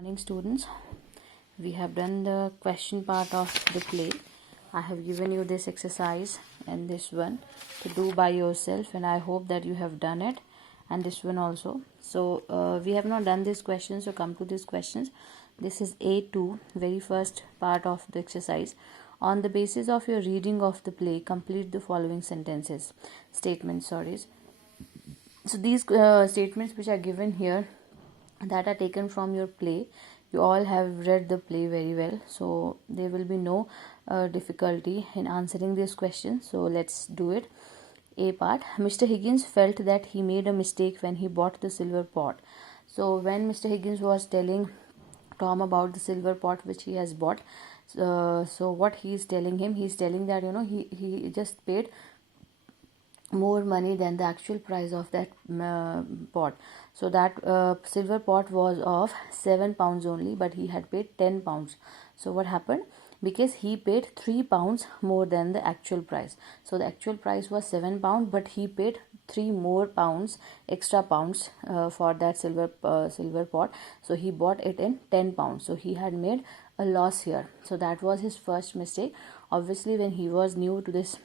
Morning students, we have done the question part of the play. I have given you this exercise and this one to do by yourself, and I hope that you have done it, and this one also. So we have not done this question, so come to these questions. This is A2, very first part of the exercise. On the basis of your reading of the play, complete the following statements. So these statements which are given here, that are taken from your play. You all have read the play very well, so there will be no difficulty in answering this question. So let's do it. A part. Mr. Higgins felt that he made a mistake when he bought the silver pot. So when Mr. Higgins was telling Tom about the silver pot which he has bought, so what he is telling him, he is telling that he just paid more money than the actual price of that pot. So that silver pot was of £7 only, but he had paid £10. So what happened? Because he paid £3 more than the actual price. So the actual price was £7, but he paid 3 more pounds, extra pounds for that silver pot. So he bought it in £10. So he had made a loss here. So that was his first mistake. Obviously, when he was new to this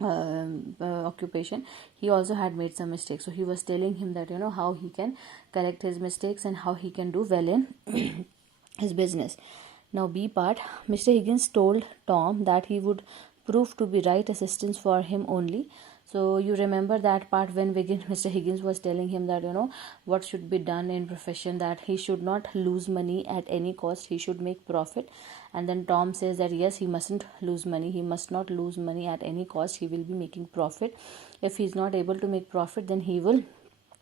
occupation, he also had made some mistakes. So he was telling him that how he can correct his mistakes and how he can do well in his business. Now B part. Mr. Higgins told Tom that he would prove to be right assistance for him only. So you remember that part when Mr. Higgins was telling him that what should be done in profession, that he should not lose money at any cost, he should make profit. And then Tom says that yes, he mustn't lose money, he must not lose money at any cost, he will be making profit. If he is not able to make profit, then he will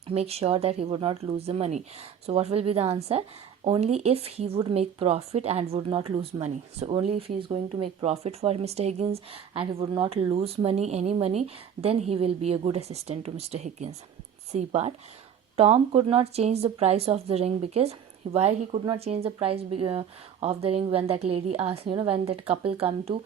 make sure that he would not lose the money. So what will be the answer? Only if he would make profit and would not lose money. So only if he is going to make profit for Mr. Higgins and he would not lose any money, then he will be a good assistant to Mr. Higgins. C part. Tom could not change the price of the ring because why he could not change the price of the ring when that lady asked, when that couple come to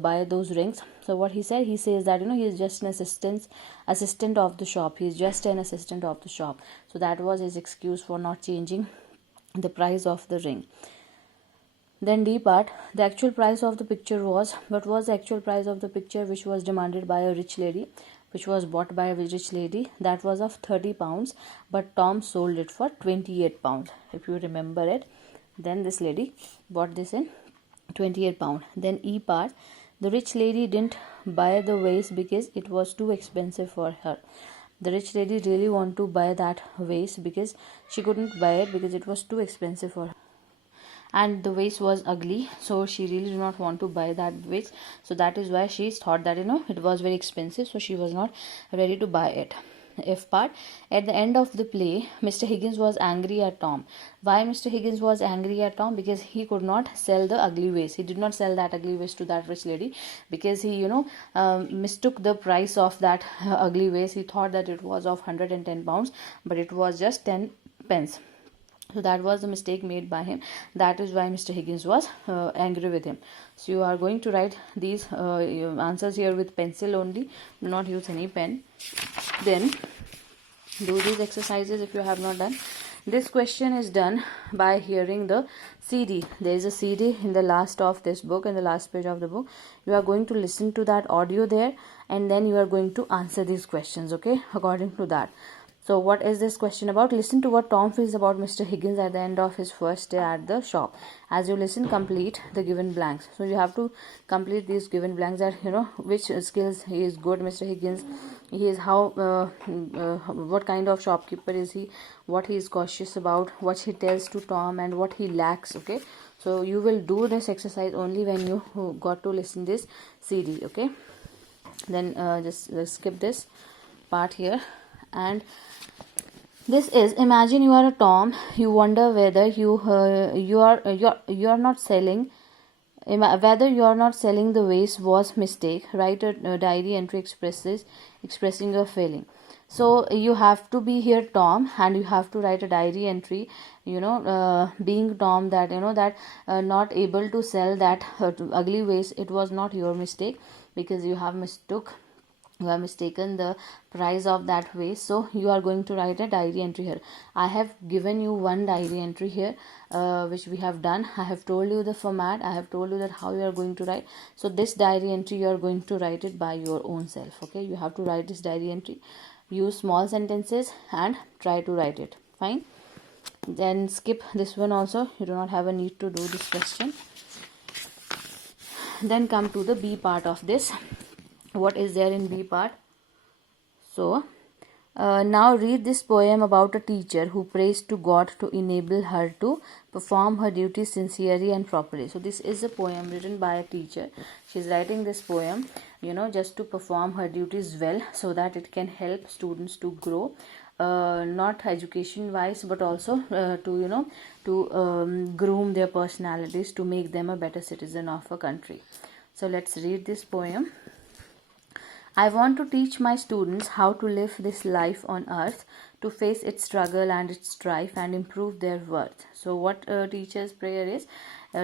buy those rings. So what he said, he says that he is just an assistant of the shop, he is just an assistant of the shop. So that was his excuse for not changing the price of the ring. Then D part. The actual price of the picture was, what was the actual price of the picture which was demanded by a rich lady, which was bought by a rich lady? That was of £30, but Tom sold it for £28, if you remember it. Then this lady bought this in £28. Then E part. The rich lady didn't buy the vase because it was too expensive for her. The rich lady really wanted to buy that vase because she couldn't buy it because it was too expensive for her, and the vase was ugly, so she really did not want to buy that vase. So that is why she thought that it was very expensive, so she was not ready to buy it. F part. At the end of the play, Mr. Higgins was angry at Tom. Why Mr. Higgins was angry at Tom? Because he could not sell the ugly vase. He did not sell that ugly vase to that rich lady because he mistook the price of that ugly vase. He thought that it was of £110, but it was just 10 pence. So that was the mistake made by him. That is why Mr. Higgins was angry with him. So you are going to write these answers here with pencil only. Do not use any pen. Then do these exercises if you have not done. This question is done by hearing the CD. There is a CD in the last of this book, in the last page of the book. You are going to listen to that audio there, and then you are going to answer these questions, okay, according to that. So what is this question about? Listen to what Tom feels about Mr. Higgins at the end of his first day at the shop. As you listen, complete the given blanks. So you have to complete these given blanks, that which skills he is good, Mr. Higgins. He is what kind of shopkeeper is he, what he is cautious about, what he tells to Tom, and what he lacks. Okay, so you will do this exercise only when you got to listen this CD. Okay, then just skip this part here. And this is, imagine you are a Tom. You wonder whether you are not selling. Whether you are not selling the vase was mistake. Write a diary entry expressing your feeling. So you have to be here Tom, and you have to write a diary entry. Being Tom, that not able to sell that ugly vase. It was not your mistake because you have mistook you have mistaken the price of that vase, so you are going to write a diary entry here. I have given you one diary entry here, which we have done. I have told you the format, I have told you that how you are going to write. So this diary entry you are going to write it by your own self. Okay, you have to write this diary entry, use small sentences and try to write it. Fine, then skip this one also, you do not have a need to do this question. Then come to the B part of this. What is there in B part? So now read this poem about a teacher who prays to God to enable her to perform her duties sincerely and properly. So this is a poem written by a teacher. She is writing this poem, just to perform her duties well, so that it can help students to grow, not education wise, but also to groom their personalities, to make them a better citizen of a country. So let's read this poem. I want to teach my students how to live this life on earth, to face its struggle and its strife and improve their worth. So what teacher's prayer is?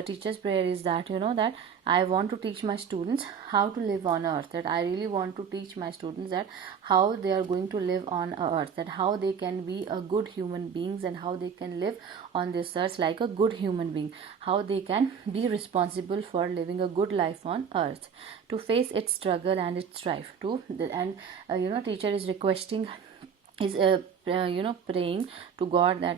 Teacher's prayer is that, that I want to teach my students how to live on earth, that I really want to teach my students that how they are going to live on earth, that how they can be a good human beings and how they can live on this earth like a good human being, how they can be responsible for living a good life on earth, to face its struggle and its strife. Teacher is requesting, is praying to God that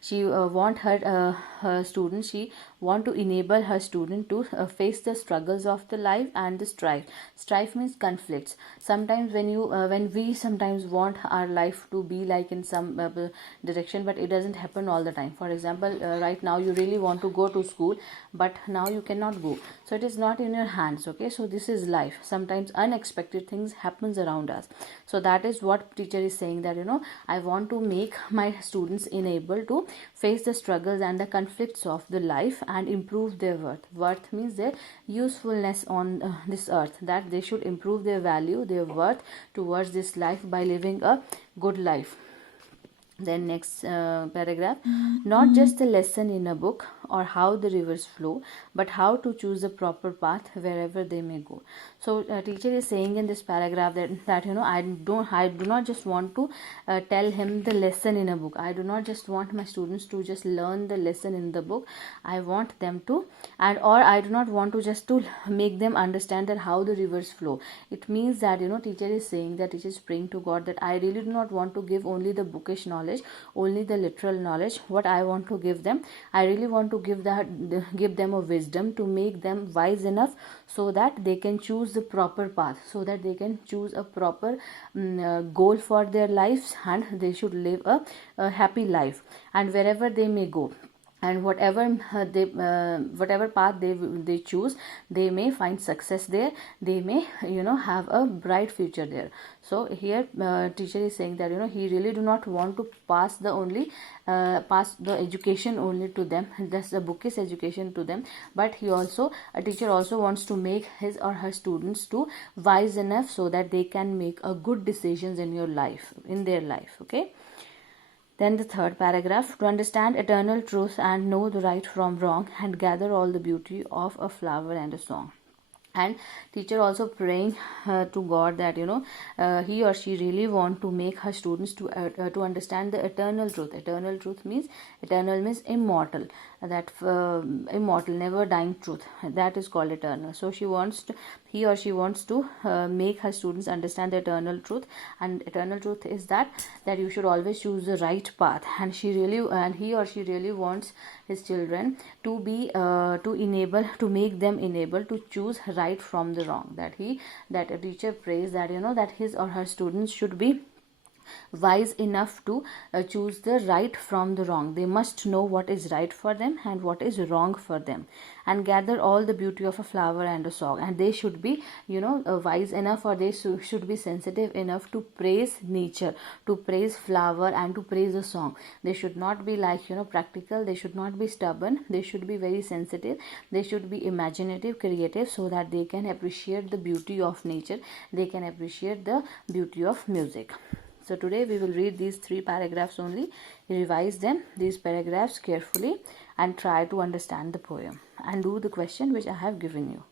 she want her student, she want to enable her student to face the struggles of the life and the strife means conflicts. Sometimes when we sometimes want our life to be like in some direction, but it doesn't happen all the time. For example, right now you really want to go to school, but now you cannot go, so it is not in your hands. Okay, so this is life. Sometimes unexpected things happens around us. So that is what teacher is saying, that I want to make my students enable to face the struggles and the conflicts of the life and improve their worth. Worth means their usefulness on this earth, that they should improve their value, their worth towards this life by living a good life. Then next paragraph, not just a lesson in a book or how the rivers flow, but how to choose the proper path wherever they may go. So teacher is saying in this paragraph that I do not just want to tell him the lesson in a book. I do not just want my students to just learn the lesson in the book. I want them to, or I do not want to just to make them understand that how the rivers flow. It means that teacher is saying, that teacher is praying to God that I really do not want to give only the bookish knowledge, only the literal knowledge. What I want to give them, I really want to give them a wisdom to make them wise enough so that they can choose the proper path, so that they can choose a proper goal for their lives, and they should live a happy life, and wherever they may go, and whatever path they choose, they may find success there, they may have a bright future there. So here teacher is saying that he really do not want to pass the education only to them, that's the bookish education to them, but a teacher also wants to make his or her students to wise enough so that they can make a good decisions in their life. Okay. Then the third paragraph, to understand eternal truth and know the right from wrong and gather all the beauty of a flower and a song. And teacher also praying to God that he or she really want to make her students to understand the eternal truth. Eternal means immortal, that immortal, never dying truth, that is called eternal. So he or she wants to make her students understand the eternal truth, and eternal truth is that you should always choose the right path, and he or she really wants his children to be to make them enable to choose right from the wrong. That a teacher prays that that his or her students should be wise enough to choose the right from the wrong. They must know what is right for them and what is wrong for them, and gather all the beauty of a flower and a song. And they should be wise enough, or they should be sensitive enough to praise nature, to praise flower, and to praise a song. They should not be like practical, they should not be stubborn, they should be very sensitive, they should be imaginative, creative, so that they can appreciate the beauty of nature, they can appreciate the beauty of music. So today we will read these 3 paragraphs only. Revise these paragraphs carefully, and try to understand the poem, and do the question which I have given you.